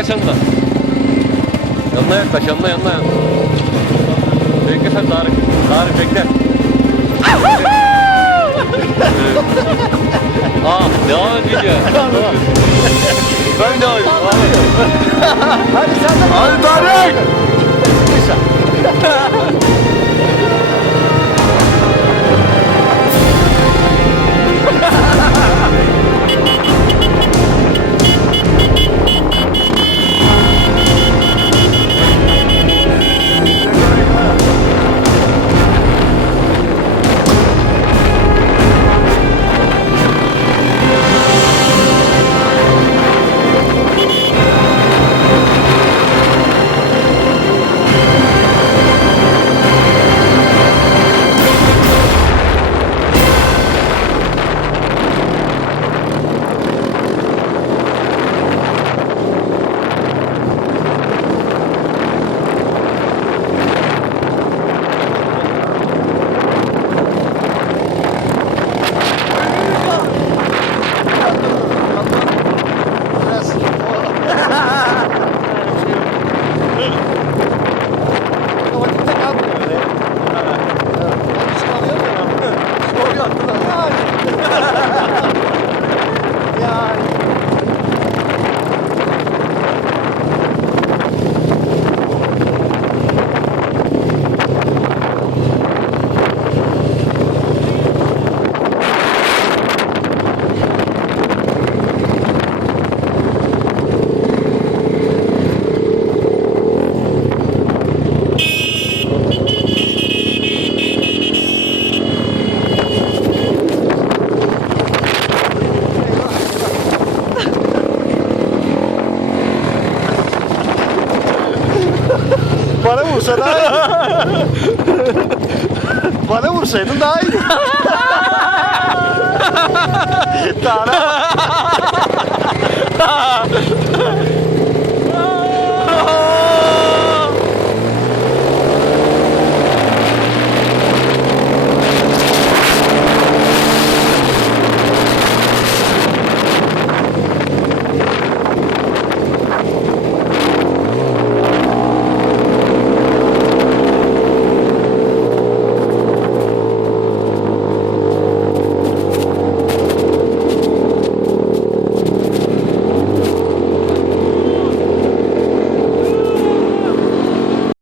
Yaklaş yanına. Yanına yaklaş, yanına. Bekle sen Tarık. Tarık bekle. Devam et video. Ben devam ediyorum. Hadi sen de. Hadi Tarık. Bana vursa daha iyi. Bana vursaydın daha iyi. Tarık.